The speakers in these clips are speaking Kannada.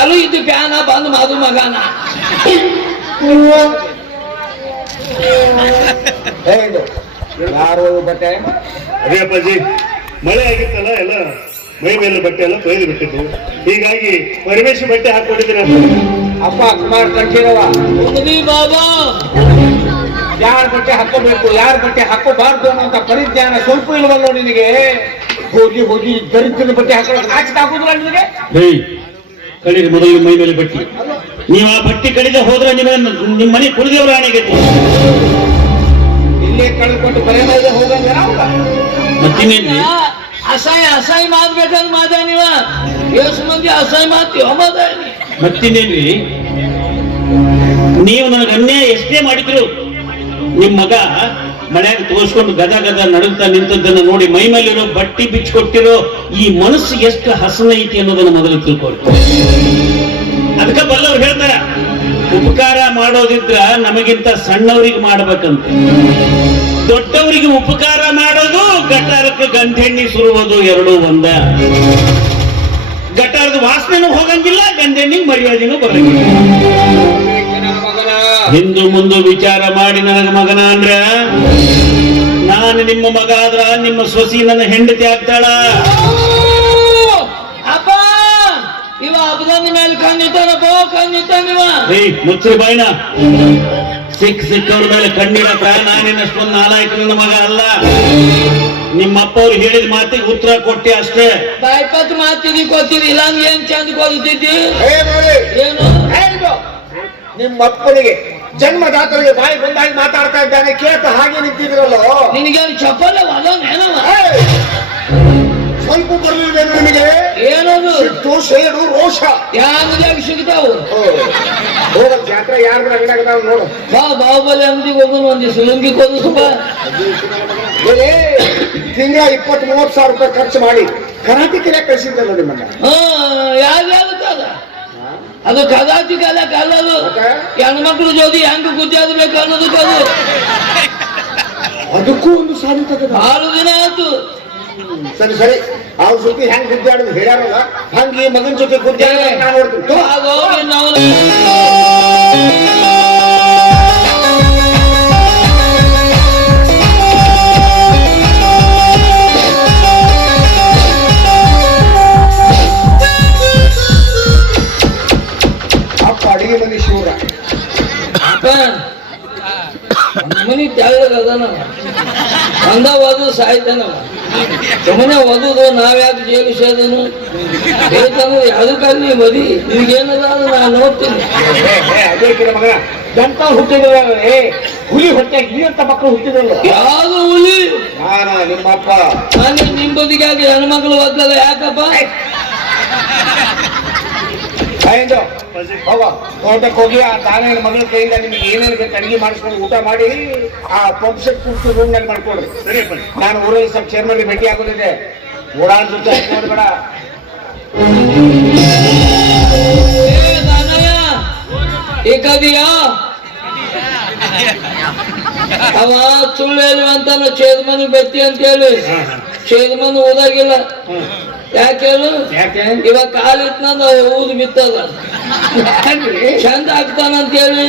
चालू इथे प्यान बंद माधू मगाना ಯಾರು ಬಟ್ಟೆ ಅದೇ ಅಪ್ಪಾಜಿ ಮಳೆ ಆಗಿತ್ತಲ್ಲ ಎಲ್ಲ ಮೈ ಮೇಲೆ ಬಟ್ಟೆ ಎಲ್ಲ ತೊಯ್ದು ಬಿಟ್ಟಿದ್ದು, ಹೀಗಾಗಿ ಪರಿವೇಶ ಬಟ್ಟೆ ಹಾಕೊಂಡಿದ್ದೀನಿ ಅಪ್ಪ ಕುಮಾರ್ ಕಂಠೀರವ ಬಾಬಾ ಯಾರ ಬಟ್ಟೆ ಹಾಕೋಬೇಕು ಯಾರ ಬಟ್ಟೆ ಹಾಕೋಬಾರ್ದು ಅನ್ನೋಂತ ಪರಿಜ್ಞಾನ ಸ್ವಲ್ಪ ಇಲ್ವಲ್ಲೋ ನಿನಗೆ. ಹೋಗಿ ಹೋಗಿ ದರಿದ್ರ ಬಟ್ಟೆ ಹಾಕೊಳ್ಳೋಕೆ ನಾಚಿಕೆ ಆಗುದಿಲ್ಲ ನಿನಗೆ? ಕಡಿಗೆ ಮೊದಲು ಮೈ ಮೇಲೆ ಬಟ್ಟೆ, ನೀವು ಆ ಬಟ್ಟೆ ಕಡಿದ ಹೋದ್ರೆ ನಿಮ್ಮ ಮನೆ ಕುಡಿದೇವ್ರ ಆಣೆಗೆ ಇಲ್ಲೇ ಕಳ್ಕೊಂಡು ಬರೆ ಮೇಲೆ ಹೋಗಂಗ ಮತ್ತಿನ್ನೇನ್ರಿ ಅಸಹ್ಯ ಅಸಹ್ಯ ಮಾತ್ ಬೇಕಂದ್ ಮಾತ ನೀವ ಎಷ್ಟು ಮಂದಿ ಅಸಹ್ಯ ಮಾತೀವ ಮಾತ ಮತ್ತಿನ್ನೇನ್ರಿ, ನೀವು ನನಗೆ ಅನ್ಯಾಯ ಎಷ್ಟೇ ಮಾಡಿದ್ರು ನಿಮ್ ಮಗ ಮನ್ಯಾಗ ತೋರಿಸ್ಕೊಂಡು ಗದ ಗದ ನಡುತ್ತಾ ನಿಂತದ್ದನ್ನ ನೋಡಿ ಮೈ ಮೇಲಿರೋ ಬಟ್ಟಿ ಬಿಚ್ಚಿಕೊಟ್ಟಿರೋ ಈ ಮನಸ್ಸು ಎಷ್ಟು ಹಸನ ಐತಿ ಅನ್ನೋದನ್ನ ಮೊದಲು ತಿಳ್ಕೊಳ್ಳಿ. ಅದಕ್ಕೆ ಬಲ್ಲವ್ರು ಹೇಳ್ತಾರ, ಉಪಕಾರ ಮಾಡೋದಿದ್ರ ನಮಗಿಂತ ಸಣ್ಣವ್ರಿಗೆ ಮಾಡ್ಬೇಕಂತ, ದೊಡ್ಡವರಿಗೆ ಉಪಕಾರ ಮಾಡೋದು ಗಟಾರಕ್ಕೆ ಗಂಧೆಣ್ಣಿ ಸುರುವುದು ಎರಡೂ ಒಂದ. ಗಟಾರದ ವಾಸನೆನೂ ಹೋಗಂಗಿಲ್ಲ, ಗಂಧೆಣ್ಣಿಗೆ ಮರ್ಯಾದೆನೂ ಬರಂಗಿಲ್ಲ. ಹಿಂದು ಮುಂದೆ ವಿಚಾರ ಮಾಡಿ ನನಗ ಮಗನ ಅಂದ್ರ ನಾನು ನಿಮ್ಮ ಮಗ ಆದ್ರ ನಿಮ್ಮ ಸೊಸಿ ನನ್ನ ಹೆಂಡತಿ ಆಗ್ತಾಳ. ಅಪ್ಪ ಇವ ಹಬ್ಬದ ಮೇಲೆ ಕಣ್ಣಿತಾನಪ್ಪ ಕಣ್ಣಿತಾನಿವ ಮುಚ್ಚು ಬಾಯ್ನ, ಸಿಕ್ಕವ್ರ ಮೇಲೆ ಕಣ್ಣಿಡಕ ನಾನಿನ್ನಷ್ಟೊಂದು ನಾಲಾಯ್ತು ನನ್ನ ಮಗ ಅಲ್ಲ. ನಿಮ್ಮಪ್ಪ ಅವ್ರು ಹೇಳಿದ ಮಾತಿಗೆ ಉತ್ತರ ಕೊಟ್ಟೆ ಅಷ್ಟೇ. ಬಾಯ್ಪತ್ ಮಾತಿದಿ ಕೊಡ್ತೀರಿ ಇಲ್ಲ ಏನ್ ಚಂದ ಕೊಡ್ತಿದ್ದಿ ಏನು? ನಿಮ್ಮಪ್ಪನಿಗೆ ಜನ್ಮದಾತರಿಗೆ ಬಾಯಿ ಬಂದಾಗಿ ಮಾತಾಡ್ತಾ ಇದ್ದಾನೆ, ಕೇಳ್ತಾ ಹಾಗೆ ನಿಂತಿದ್ರಲ್ಲೋ. ನಿನಗೇನು ಚಪ್ಪಲ್ಲ ವಲನೇನವ ಸ್ವಲ್ಪ ಬರ್ಲಿಲ್ವೇನು ನಿಮಗೆ? ಏನದು ಸಿಟ್ಟು, ಸೇಡು, ರೋಷ ಯಾಂಗದಾಗ ಸಿಗ್ತಾವು. ಹೋಗ ಜಾತ್ರೆ ಯಾರು ಅಂಗಡಿಯಾಗದಾವ ನೋಡು. ಬಾ ಬಾಹುಬಲಿ ಅಂಗಡಿಗೆ ಹೋಗೋನು ಒಂದಿವ್ಸ ಲುಂಗಿ ಕೊದು ಬಾ. ತಿಂಗಳ 20-30 ಸಾವಿರ ರೂಪಾಯಿ ಖರ್ಚು ಮಾಡಿ ಕರಾಟಿ ಕಲಿಯ ಕಳಿಸಿದ್ದಲ್ಲ ನಿಮ್ಮನ್ನ. ಯಾವ್ದಾಗುತ್ತದ ಅದು ಕದಾತಿ ಕಲಕ್ ಅಲ್ಲದು, ಹೆಣ್ಮಕ್ಳು ಜೋದಿ ಹೆಂಗ ಗುದ್ದಾಡ್ಬೇಕು ಅನ್ನೋದಕ್ಕೆ ಅದು. ಅದಕ್ಕೂ ಒಂದು ಸಾಧ್ಯತೆ ಬಹಳ ದಿನ ಆಯ್ತು. ಸರಿ ಸರಿ, ಅವ್ರ ಜೊತೆ ಹೆಂಗ್ ಗುದ್ದಾಡೋದು ಹೇಳ್ಯಾರಲ್ಲ, ಹಂಗೆ ಈ ಮಗನ ಜೊತೆ ಗುದ್ದಾಡ ನಾನು ನೋಡ್ತೀನಿ. ಆಗೋಗಿ ನಾವು ಅಡಿಗೆ ಮನೆ ಶಿವರ ಮನಿ ತೆಳ್ಳಗ ಅದನ ಅಂದ ಓದು ಸಾಯ್ತಾನವ. ಸುಮ್ಮನೆ ಓದುದು ನಾವ್ಯಾಕೆ ಜೇಲು ಸೇದನು ಹೇಳ್ತಾನು. ಅದಕ್ಕಾಗಿ ಮದಿ ನಿಮ್ಗೇನದ ಅದು ನಾನು ನೋಡ್ತೀನಿ. ಅದೇ ಮಗನ ಗಂಟ ಹುಟ್ಟಿದ್ರ ಹುಲಿ ಹೊಟ್ಟೆಗೆ ನೀರಂತ ಮಕ್ಕಳು ಹುಟ್ಟಿದ್ರಲ್ಲ. ಯಾವ್ದು ಹುಲಿ? ನಿಮ್ಮಪ್ಪ. ನಾನು ನಿಮ್ ಬದಿಗಾಗಿ ಹೆಣ್ಮಕ್ಳು ಓದಲ್ಲ ಯಾಕಪ್ಪ? ಹೋಗ ತೋಟಕ್ಕೆ ಹೋಗಿ ಆ ತಾನೇ ಮಗಳ ಕೈಯಿಂದ ನಿಮ್ಗೆ ಏನೇನು ಅಡಿಗೆ ಮಾಡಿಸ್ಕೊಂಡು ಊಟ ಮಾಡಿ ಆ ಪಂಪ್ ಸೆಟ್ ಕೂತು ರೂಮ್ ನಲ್ಲಿ ಮಾಡ್ಕೊಡ್ರಿ. ನಾನು ಊರಲ್ಲಿ ಸ್ವಲ್ಪ ಚೇರ್ಮನ್ ಭೇಟಿ ಆಗೋದಿದೆ, ಓಡಾಡ್ ಜೊತೆ ನೋಡ್ಬೇಡ. ಏಕದಿಯಾ ಅವ ಸುಳ್ಳು ಹೇಳುವಂತಾನ ಚೇರ್ಮನ್ ಬೆತ್ತಿ ಅಂತ ಹೇಳಿ ಚೇರ್ಮನ್ ಓದಾಗಿಲ್ಲ. ಯಾಕೆ ಹೇಳು? ಇವಾಗ ಕಾಲು ಇಟ್ನಂದ ಊದು ಬಿತ್ತದ ಚಂದ ಆಗ್ತಾನಂತ ಹೇಳಿ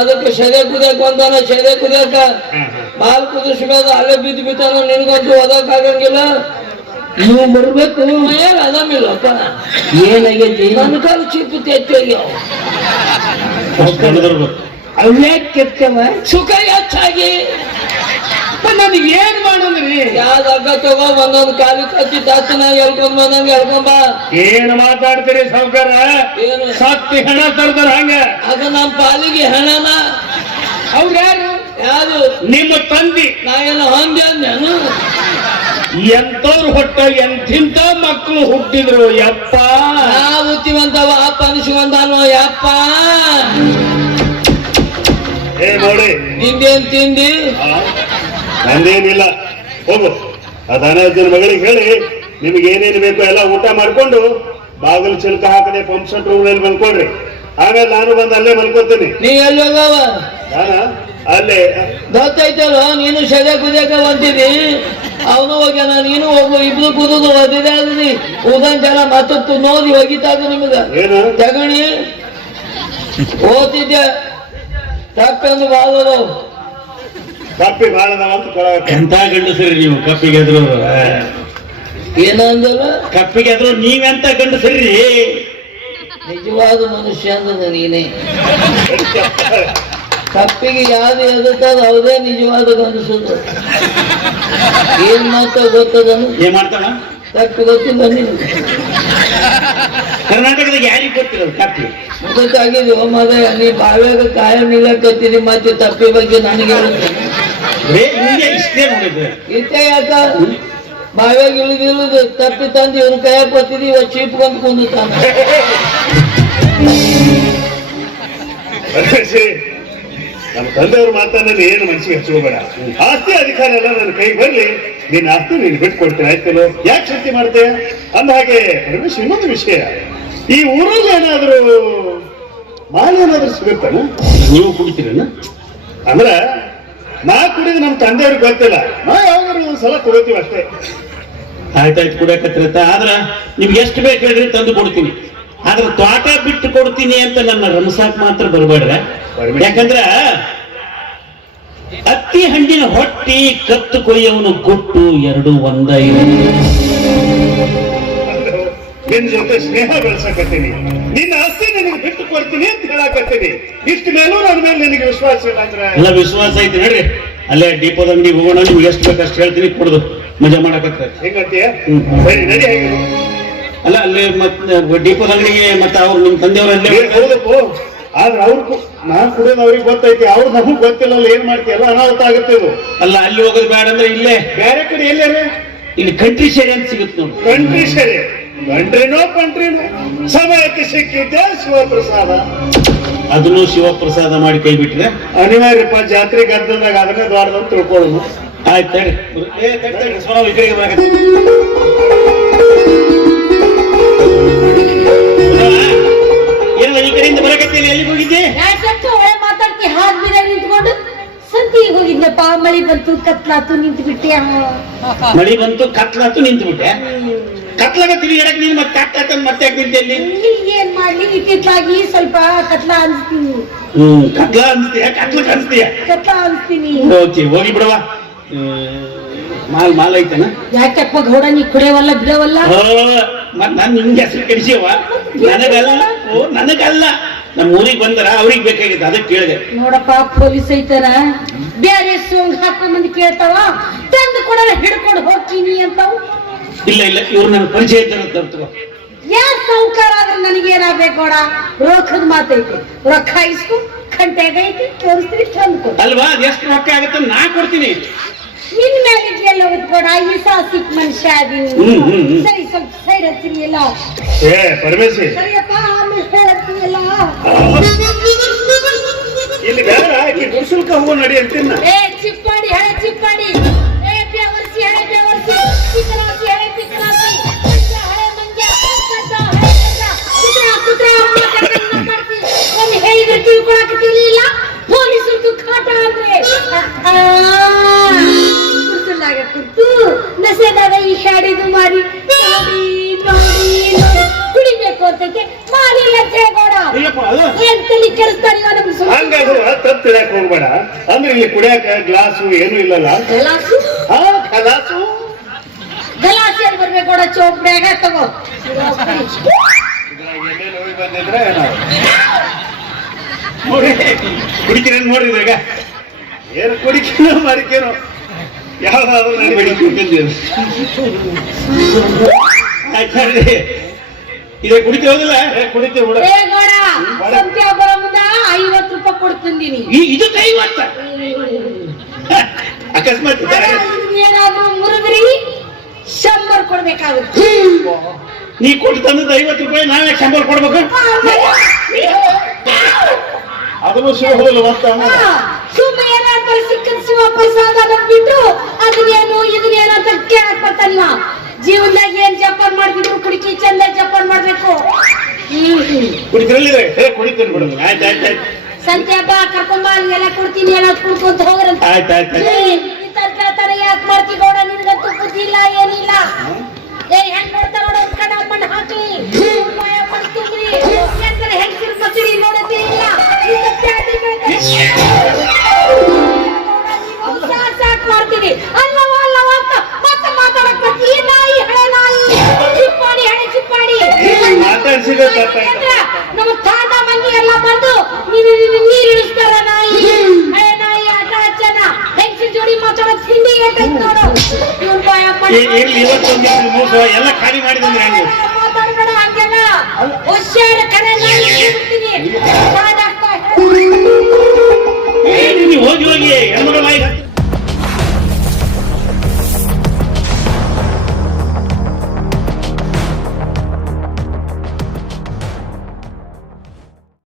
ಅದಕ್ಕೆ ಸೆದೆ ಕುದಿಯಕ್ ಬಂದಾನ. ಸೆದೆ ಕುದಿಯಕ ಬಾಲ್ ಕುದಿಸ್ಕೋದ ಅಲ್ಲೇ ಬಿದ್ದು ಬಿತ್ತಾನ. ನಿನ್ಗಂತೂ ಓದಕ್ ಆಗಂಗಿಲ್ಲ. ನೀವು ಬರ್ಬೇಕು ಏನ್ ಅದಮಿಲ್ಲಪ್ಪ. ಏನಾಗೈತಿ? ನನ್ನ ಕಾಲು ಚಿಪ್ಪು ತೆತ್ತೋಗ್ಯಾವ. ಅವೇ ಕೆತ್ತವ ಸುಖ ಹೆಚ್ಚಾಗಿ ನನಗೆ ಏನ್ ಮಾಡೋದ್ರಿ? ಯಾವ್ದು ಹಗ್ಗ ತಗೋ ಒಂದೊಂದು ಕಾಲಿ ಕಚ್ಚಿ ತಾತನ ಎಳ್ಕೊಂಡ್ ಬಂದಂಗ ಎಳ್ಕೊಂಬ. ಏನ್ ಮಾತಾಡ್ತೀರಿ ಸಾವ್ಕಾರ? ಏನು ಸತ್ತಿ ಹೆಣ ತರ್ತಾರ ಹಂಗ? ಅದು ನಮ್ಮ ಪಾಲಿಗೆ ಹೆಣನ. ಅವ್ರು ಯಾರು? ಯಾರು? ನಿಮ್ಮ ತಂದಿ. ನಾ ಏನು ಹೊಂದಿ ಅಂದೇನು? ಎಂತವ್ರು ಹೊಟ್ಟ ಎಂತಿಂತ ಮಕ್ಕಳು ಹುಟ್ಟಿದ್ರು ಯಪ್ಪ. ನಾ ಹುಟ್ಟಿವಂತವ ಅಪ್ಪ ಅನಿಸುವಂತಾನು ಯಪ್ಪ. ನೋಡಿ ನಿಂದೇನ್ ತಿಂದಿ? ನಂದೇನಿಲ್ಲ, ಹೋಗು ಆ ಧನಜ್ಜನ ಮಗಳಿಗೆ ಹೇಳಿ ನಿಮ್ಗೆ ಏನೇನು ಬೇಕು ಎಲ್ಲ ಊಟ ಮಾಡ್ಕೊಂಡು ಬಾಗಿಲು ಚಿಲ್ಕ ಹಾಕದೆ ಪಂಪ್ ಸೆಟ್ ರೂಮ್ ನಲ್ಲಿ ಮಲ್ಕೊಳ್ರಿ. ಆಮೇಲೆ ನಾನು ಬಂದು ಅಲ್ಲೇ ಮಲ್ಕೋತೀನಿ. ನೀ ಎಲ್ಲಿ ಹೋಗವ? ಅಲ್ಲೇ ಗೊತ್ತೈತಲ್ಲ ನೀನು ಸೆದೆ ಕುದಿಯಕ ಬಂದಿದಿ. ಅವನು ಹೋಗ್ಯಾನ, ನೀನು ಹೋಗು, ಇಬ್ರು ಕುದುದು ಒದಿದೆ ಅದ್ರಿ ಉದಂಚಲ ಮತ್ತತ್ತು ನೋಡಿ ಹೋಗಿತಾಗ ನಿಮಗ ಏನು ತಗಣಿ ಓದ್ತಿದ್ದೆ ತಪ್ಪೆಂದು ಬಾಳದು ಕಪ್ಪಿ ಬಾಳದವ ಅಂತ ಕೊಡಬೇಕು. ಎಂತ ಗಂಡಸರಿ ನೀವು ಕಪ್ಪಿಗೆ ಎದ್ರು ಏನಂದಲ್ಲ ಕಪ್ಪಿಗೆ ಎದ್ರು ನೀವೆಂತ ಗಂಡಸರಿ. ನಿಜವಾದ ಮನುಷ್ಯ ಅಂದ್ರೆ ನೀನೇ. ಕಪ್ಪಿಗೆ ಯಾವ್ದು ಎದುರ್ತದ ಅವದೇ ನಿಜವಾದ ಗಂಡಸದು. ಏನ್ ಮಾತ್ರ ಗೊತ್ತದನು? ಏನ್ ಮಾಡ್ತಾನ? ತಪ್ಪಿ ಗೊತ್ತಿಲ್ಲ ನಿಮ್ಗೆ. ಕರ್ನಾಟಕದಾಗ ಯಾರಿಗೆ ಗೊತ್ತಿರೋದು ಕಪ್ಪಿ? ಮುದಕ್ಕಾಗಿದ್ಯೋ ಮದ ನೀ ಬಾವ್ಯಾಗ ಕಾಯಂ ನಿಲ್ಲಕತ್ತೀರಿ, ಮತ್ತೆ ತಪ್ಪಿ ಬಗ್ಗೆ ನನಗೆ ಹೇಳುತ್ತೇನೆ. ಹಿಂಗೆ ಇಷ್ಟೇ ನೋಡಿದ್ರೆ ಇಷ್ಟೇ ಯಾಕ ಬಾವ್ಯಾಗ ಇಳಿದಿರುದು ತಪ್ಪಿ ತಂದು ಇವ್ನ ಕೈಯಾಗ ಕೊಟ್ಟಿದ್ದಿ, ಇವ ಚೀಪ್ ಬಂದು ಕುಂದುತ್ತಾನ. ನಮ್ಮ ತಂದೆಯವ್ರ ಮಾತನ್ನ ನೀನ್ ಏನು ಮನಸ್ಸಿಗೆ ಹಚ್ಕೋಬೇಡ. ಆಸ್ತಿ ಅಧಿಕಾರ ಎಲ್ಲ ನನ್ನ ಕೈಗೆ ಬರ್ಲಿ, ನಿನ್ನ ಆಸ್ತಿ ನೀನು ಬಿಟ್ಕೊಡ್ತೀನಿ ಆಯ್ತಲ್ಲೋ. ಯಾಕೆ ಚಿಂತೆ ಮಾಡ್ತೀಯ? ಅಂದ ಹಾಗೆ ರಮೇಶ್, ಇನ್ನೊಂದು ವಿಷಯ, ಈ ಊರಲ್ಲಿ ಏನಾದ್ರು ಮಾಲ್ ಏನಾದ್ರು ಸಿಗುತ್ತಾನ? ನೀವು ಕುಡಿತೀರೇನ? ಅಂದ್ರ ನಾ ಕುಡಿದು ನಮ್ಮ ತಂದೆಯವ್ರಿಗೆ ಗೊತ್ತಿಲ್ಲ, ನಾ ಯಾವಾಗಾರು ಒಂದ್ಸಲ ತಗೋತೀವಿ ಅಷ್ಟೇ. ಆಯ್ತಾಯ್ತು ಕುಡಿಯಕತ್ತಿರತ್ತ. ಆದ್ರ ನಿಮ್ಗೆ ಎಷ್ಟು ಬೇಕು ಹೇಳ್ರಿ ತಂದು ಕೊಡ್ತೀನಿ. ಆದ್ರೆ ತೋಟ ಬಿಟ್ಟು ಕೊಡ್ತೀನಿ ಅಂತ ನನ್ನ ರಮಸಾಕ್ ಮಾತ್ರ ಬರಬೇಡ್ರ. ಯಾಕಂದ್ರ ಅತ್ತಿ ಹಣ್ಣಿನ ಹೊಟ್ಟಿ ಕತ್ತು ಕೊಯ್ಯವನು ಕೊಟ್ಟು ಎರಡು ಒಂದ ನಿನ್ ಜೊತೆ ಸ್ನೇಹ ಬೆಳೆಸಕತ್ತೀನಿ, ನಿನ್ನ ಆಸ್ತಿ ನಿನಗೆ ಬಿಟ್ಟು ಕೊಡ್ತೀನಿ ಅಂತ ಹೇಳಕತ್ತೀನಿ. ಇಷ್ಟ ಮೇಲೂ ನನ್ನ ಮೇಲೆ ನಿನಗೆ ವಿಶ್ವಾಸ ಇಲ್ಲ ಅಂದ್ರೆ ಎಲ್ಲ ವಿಶ್ವಾಸ ಐತಿ ನೋಡ್ರಿ. ಅಲ್ಲೇ ದೀಪದ ಅಂಗಡಿ ಹೋಗೋಣ, ನಿಮ್ಗೆ ಎಷ್ಟು ಬೇಕು ಅಷ್ಟು ಹೇಳ್ತೀನಿ, ಕೊಡುದು ಮಜಾ ಮಾಡಕತ್ತ. ಹೆಂಗಂತೀಯ? ಸರಿ ನಡಿ. ಹೇಗೆ ಅಲ್ಲ ಅಲ್ಲಿ ಮತ್ತೆ ದೀಪದ ಅಂಗಡಿಗೆ ಮತ್ತೆ ಅವ್ರು ನಿಮ್ ತಂದೆಯವರಲ್ಲೇ ಹೌದಪ್ಪು, ಆದ್ರೆ ಅವ್ರು ನಾ ಕುಡಿಯೋದು ಅವ್ರಿಗೆ ಗೊತ್ತೈತಿ, ಅವ್ರು ನಮಗ್ ಗೊತ್ತಿಲ್ಲ. ಏನ್ ಮಾಡ್ತೀವಿ, ಎಲ್ಲ ಅನಾಹುತ ಆಗುತ್ತೆ ಇದು. ಅಲ್ಲ ಅಲ್ಲಿ ಹೋಗೋದು ಬೇಡ ಅಂದ್ರೆ ಇಲ್ಲೇ ಬೇರೆ ಕಡೆ ಎಲ್ಲೇನೆ ಇಲ್ಲಿ ಕಂಟ್ರಿ ಶೇರಿ ಅಂತ ಸಿಗುತ್ತೆ ನೋಡಿ. ಕಂಟ್ರಿ ಸರಿ, ಕಂಟ್ರಿನೋ ಸಮಯಕ್ಕೆ ಸಿಕ್ಕಿದ್ದೆ ಶಿವಪ್ರಸಾದ. ಅದನ್ನು ಶಿವಪ್ರಸಾದ ಮಾಡಿ ಕೈ ಬಿಟ್ರೆ ಅನಿವಾರ್ಯಪ್ಪ. ಜಾತ್ರೆ ಗದ್ದಲದಾಗ ಅದನ್ನೇ ದ್ವಾರದಂತ ತಿಳ್ಕೊಳ್ಳೋದು. ಆಯ್ತು ಹೇಳಿ. ಈ ಕಡೆಗೆ ಬರಾಕತ್ತಿ. ಏನಲ್ಲ ಈ ಕಡೆಯಿಂದ ಬರಕತ್ತೀನಿ, ಎಲ್ಲಿಗೆ ಹೋಗಿದ್ದೆ? ಯಾಕಂತ ಒಳ್ಳೆ ಮಾತಾಡ್ತಿ, ಹಾದ್ ಬೀರ ನಿಂತ್ಕೊಂಡು ಸಂತಿಗೆ ಹೋಗಿದ್ನಪ್ಪ. ಮಳಿ ಬಂತು, ಕತ್ಲಾತು, ನಿಂತು ಬಿಟ್ಟೆ. ಮಳಿ ಬಂತು, ಕತ್ಲಾತು, ನಿಂತು ಬಿಟ್ಟೆ. ಕತ್ಲಾಗ ತಿರುಗಾಡಕ್ ನೀನು ಮತ್ತೆ ಕತ್ಲಾಕ ಮತ್ತೆ ಯಾಕೆ ನಿಂತೆ ಅಲ್ಲಿ? ಏನ್ ಮಾಡ್ಲಿ, ಇತ್ತಿತ್ಲಾಗಿ ಸ್ವಲ್ಪ ಕತ್ಲಾ ಅನ್ಸ್ತೀನಿ. ಕತ್ಲಾ ಅನ್ಸ್ತೀಯ? ಕತ್ಲಕ್ ಅನ್ಸ್ತೀಯ? ಕತ್ಲಾ ಅನ್ಸ್ತೀನಿ. ಓಕೆ, ಹೋಗಿ ಬಿಡವಾ. ಮಾಲ್ ಐತನ? ಯಾಕಪ್ಪ ಗೌಡ, ನೀ ಕುಡಿಯವಲ್ಲ ಬಿಡವಲ್ಲ? ಮತ್ ನಾನ್ ನಿಮ್ಗೆ ಹೆಸರು ಕೆಡಿಸಿವ? ನನಗಲ್ಲ, ನನಗಲ್ಲ. ನಮ್ಮ ಊರಿಗೆ ಬಂದರ ಅವ್ರಿಗೆ ಬೇಕಾಗಿತ್ತು, ಅದಕ್ಕೆ ಕೇಳಿದೆ. ನೋಡಪ್ಪ, ಪೊಲೀಸ್ ಐತನ ಬೇರೆ ಸೋಂಗ್ ಹಾಕೊಂಡ್ ಮಂದಿ ಕೇಳ್ತಾವ, ತಂದು ಕೊಡಲ್ಲ ಹಿಡ್ಕೊಂಡು ಹೋಗ್ತೀನಿ ಅಂತಾವು. ಇಲ್ಲ ಇವ್ರು ನನ್ನ ಪರಿಚಯ ಇದ್ದಾರ. ಯಾರ್ ಸಾವುಕಾರ ಆದ್ರೆ ನನಗೇನಾಗ್ಬೇಕು ಗೌಡ? ರೊಕ್ಕದ ಮಾತೈತಿ, ರೊಕ್ಕ ಇಸ್ಕು ಕಂಟೆಗೈತಿ, ತೋರಿಸ್ತೀನಿ, ತಂದು ಕೊಡು. ಅಲ್ವಾ? ಅದೆಷ್ಟು ರೊಕ್ಕ ಆಗತ್ತೆ ನಾ ಕೊಡ್ತೀನಿ. ನಿನ್ ಮೇಲೆ ಎಲ್ಲ ಉತ್ಕೊಡ, ಈ ಸಾಸಿಕ್ ಮನುಷ್ಯ ಅದೀನಿ. ಸರಿ, ಸ್ವಲ್ಪ ಸೈಡ್ ಹಚ್ತೀನಿ ಎಲ್ಲ. ಏ ಪರಮೇಶಿ, ಸರಿಯಪ್ಪ, ಆಮೇಲೆ ಹೇಳ್ತೀನಿ ಎಲ್ಲ. ಇಲ್ಲಿ ಬೇಡ, ಆಕಿ ಗುಡ್ಸುಲ್ಕ ಹೋಗೋ ನಡಿ ಅಂತೀನ. ಏ ಚಿಪ್ಪಾಡಿ, ಹಳೆ ಚಿಪ್ಪಾಡಿ, ಏ ಬೇವರ್ಸಿ, ಹಳೆ ಬೇವರ್ಸಿ, ಪಿಕ್ಕರಾಸಿ, ಹಳೆ ಪಿಕ್ಕರಾಸಿ, ಮಂಜ, ಹಳೆ ಮಂಜ, ಕಡ್ಡ, ಹಳೆ ಕಡ್ಡ, ಕುದ್ರ ಮಾತಾಡ್ತಿ. ಒಂದು ಹೇಳಿದ್ರೆ ತಿಳ್ಕೊಳಕ್ಕೆ ತಿಳಿಯಿಲ್ಲ, ಪೊಲೀಸರು ಕಾಟ ಅಂದ್ರೆ ಕುರ್ತಲಾಗ ಕುರ್ತು ನಸೆದಾಗ ಈ ಶಾಡಿದು ಮಾರಿ ನೋಡಿ ನೋಡಿ ನೋಡಿ ಕುಡಿಬೇಕು ಅಂತಕ್ಕೆ ಮಾಡಿಲ್ಲ ಜಯಗೌಡ. ಏನ್ ತಲೆ ಕೆಡಿಸ್ತಾರ ಹಂಗಾದ್ರು ತಪ್ಪು ತಿಳಿಯಕ್ ಹೋಗ್ಬೇಡ. ಅಂದ್ರೆ ಇಲ್ಲಿ ಕುಡಿಯಾಕ ಗ್ಲಾಸು ಏನು ಇಲ್ಲಲ್ಲ. ಗಲಾಸು ಗ್ಲಾಸು ಗಲಾಸಿ ಅಲ್ಲಿ ಬರ್ಬೇಕೂಡ, ಚೋಪ್ಡ್ಯಾಗ ತಗೋ. ಬಂದಿದ್ರೆ ನೋಡಿ ಕುಡಿತೀರೇನು ನೋಡಿದ್ರಾಗ ಏನು ಕುಡಿಕೇನೋ ಮಾರಿಕೇನೋ ಯಾವ್ದಾದ್ರು ಇದೇ ಕುಡಿತೀವಿ ಹೋಗಿಲ್ಲ? ಕುಡಿತೀವಿ ಬಿಡ. ಏ ಗೌಡ, ಸಂತೆ ಬರೋ ಮುಂದ 50 ರೂಪಾಯಿ ಕೊಡ್ತೀನಿ. ಇದಕ್ಕೆ 50? ಅಕಸ್ಮಾತ್ ಏನಾದ್ರು ಮುರುಗ್ರಿ 100 ಕೊಡ್ಬೇಕಾಗುತ್ತೆ. ನೀ ಕೊಟ್ಟು ತಂದದ್ದು 50 ರೂಪಾಯಿ, ನಾವೇ 100 ಕೊಡ್ಬೇಕು? ಅದನ್ನು ಶಿವ ಹೋಗಲ್ಲ ಮತ್ತ ಸುಮ್ಮನೆ ಏನಾಗ್ತಾರೆ, ಸಿಕ್ಕದ ಶಿವಪ್ರಸಾದ ಬಿಟ್ಟು ಅದನ್ನೇನು ಇದನ್ನೇನಂತ ಕೇಳಕ್ ಬರ್ತಾನಿವ. ಜೀವನದಾಗ ಏನ್ ಜಪಾನ್ ಮಾಡ್ತಿದ್ರು ಕುಡಿಕಿ ಚಂದ ಜಪಾನ್ ಮಾಡ್ಬೇಕು. ಕುಡಿದ್ರಲ್ಲಿದೆ ಕುಡಿತೀನಿ ಬಿಡು. ಆಯ್ತು ಸಂತೆ ಹಬ್ಬ ಕರ್ಕೊಂಬ, ಎಲ್ಲ ಕೊಡ್ತೀನಿ, ಏನಾದ್ರು ಕುಡ್ಕೊಂತ ಹೋಗ್ರಂತ. ಆಯ್ತು ಕೇಳ್ತಾನೆ, ಯಾಕೆ ಮಾಡ್ತಿ ಗೌಡ? ನಿನ್ಗಂತೂ ಇಲ್ಲ ಏನಿಲ್ಲ ಏ ಹೆಂಗ್ ನೋಡ್ತಾರ ನೋಡು ಒಂದ್ ಕಡೆ ಮಣ್ಣು ಹಾಕಿ ಮಾಯ ಮಣ್ಣು ತುಂಬ್ರಿ ಹೆಂಗರ ಹೆಂಗಸಿರ್ ಮಸೂರಿ ನೋಡೋದೇ ಇಲ್ಲ ಈಗ ಪ್ಯಾಟಿ ಸಾಕ್ ಮಾಡ್ತೀನಿ ಅಲ್ಲವ ಅಂತ ಮತ್ತೆ ಮಾತಾಡಕ್ ಬರ್ತಿ ಈ ನಾಯಿ ಹಳೆ ನಾಯಿ ಚಿಪ್ಪಾಡಿ ಹಳೆ ಚಿಪ್ಪಾಡಿ ಮಾತಾಡ್ಸಿದ್ರೆ ತಪ್ಪಾಯ್ತು. ನಮ್ಮ ತಾತ ಮಂದಿ ಎಲ್ಲ ಬಂದು ನೀರ್ ಇಳಿಸ್ತಾರ ನಾಯಿ ಹಳೆ ನಾಯಿ ಆಟ ಹಚ್ಚನ ಹೆಂಗಸಿನ ಜೋಡಿ ಮಾತಾಡೋದ್ ಹಿಂದಿ ಏಟೈತ್ ನೋಡು ಇವ್ನ್ ಬಾಯ ಇರ್ಲಿ ಇವತ್ತೊಂದು ಮೋಸ ಎಲ್ಲ ಖಾಲಿ ಮಾಡಿದಂದ್ರೆ ಹೆಂಗು ಮಾತಾಡ್ಬೇಡ ಹಂಗೆಲ್ಲ ಹುಷಾರ ಕರೆ ನಾಯಿ ಇರ್ತೀನಿ